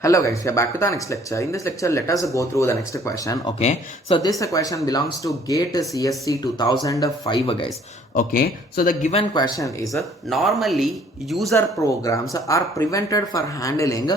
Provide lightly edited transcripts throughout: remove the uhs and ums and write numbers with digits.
Hello guys, we are back with our next lecture. In this lecture, let us go through the next question. Okay, so this question belongs to GATE CSC 2005 guys. Okay, so the given question is normally user programs are prevented for handling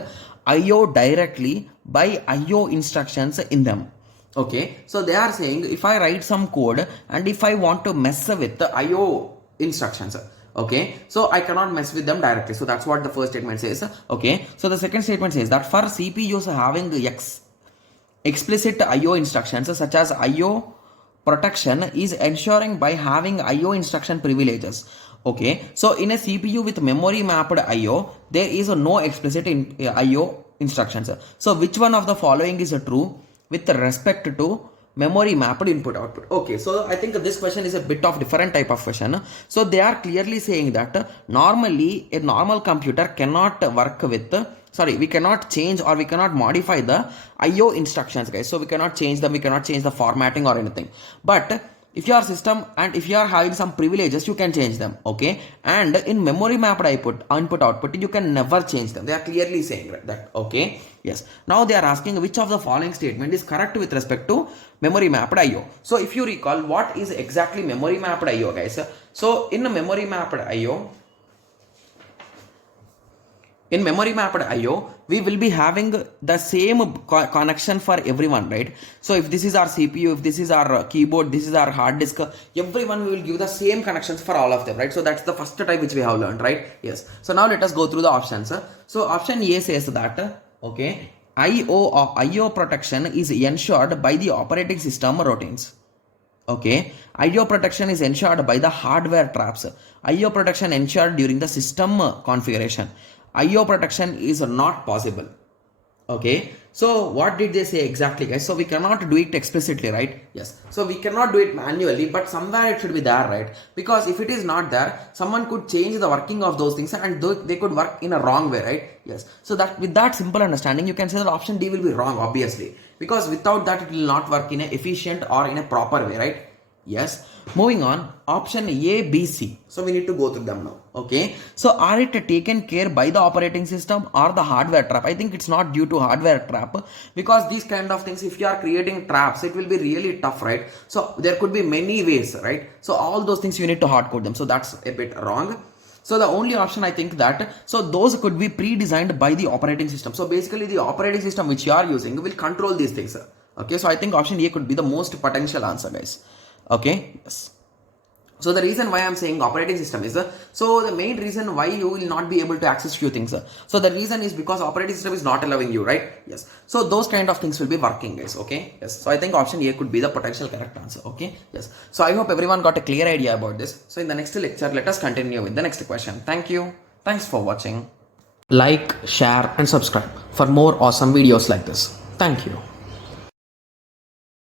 IO directly by IO instructions in them. Okay, so they are saying if I write some code and if I want to mess with the IO instructions, okay, so I cannot mess with them directly. So that's what the first statement says. Okay, so the second statement says that for CPUs having explicit IO instructions such as IO protection is ensuring by having IO instruction privileges. Okay, so in a CPU with memory mapped IO, there is no explicit IO instructions. So which one of the following is true with respect to memory mapped input output? Okay, so I think this question is a bit of different type of question. So they are clearly saying that normally a normal computer cannot work with, we cannot change or we cannot modify the IO instructions guys. So we cannot change them, we cannot change the formatting or anything, but if your system and if you are having some privileges, you can change them. Okay, and in memory mapped input output you can never change them. They are clearly saying that. Okay, yes, now they are asking which of the following statement is correct with respect to memory mapped IO. So if you recall, what is exactly memory mapped IO guys? So in memory mapped IO, in memory mapped IO, we will be having the same connection for everyone, right? So if this is our CPU, if this is our keyboard, this is our hard disk, everyone will give the same connections for all of them, right? So that's the first type which we have learned, right? Yes. So now let us go through the options. So option A says that, okay, IO protection is ensured by the operating system routines. Okay, IO protection is ensured by the hardware traps. IO protection ensured during the system configuration. IO protection is not possible. Okay, so what did they say exactly guys? So we cannot do it explicitly, right? Yes, so we cannot do it manually, but somewhere it should be there, right? Because if it is not there, someone could change the working of those things and they could work in a wrong way, right? Yes, so that with that simple understanding, you can say that option D will be wrong, obviously, because without that it will not work in an efficient or in a proper way, right? Yes, moving on, option A, B, C. So we need to go through them now. Okay, so are it taken care by the operating system or the hardware trap? I think it's not due to hardware trap, because these kind of things, if you are creating traps, it will be really tough, right? So there could be many ways, right? So all those things you need to hard code them. So that's a bit wrong. So the only option I think that, so those could be pre-designed by the operating system. So basically the operating system which you are using will control these things. Okay, so I think option A could be the most potential answer guys. Okay, yes. So the reason why I'm saying operating system is, so the main reason why you will not be able to access few things. So the reason is because operating system is not allowing you, right? Yes. So those kind of things will be working guys. Okay, yes. So I think option A could be the potential correct answer. Okay, yes. So I hope everyone got a clear idea about this. So in the next lecture, let us continue with the next question. Thank you. Thanks for watching. Like, share and subscribe for more awesome videos like this. Thank you.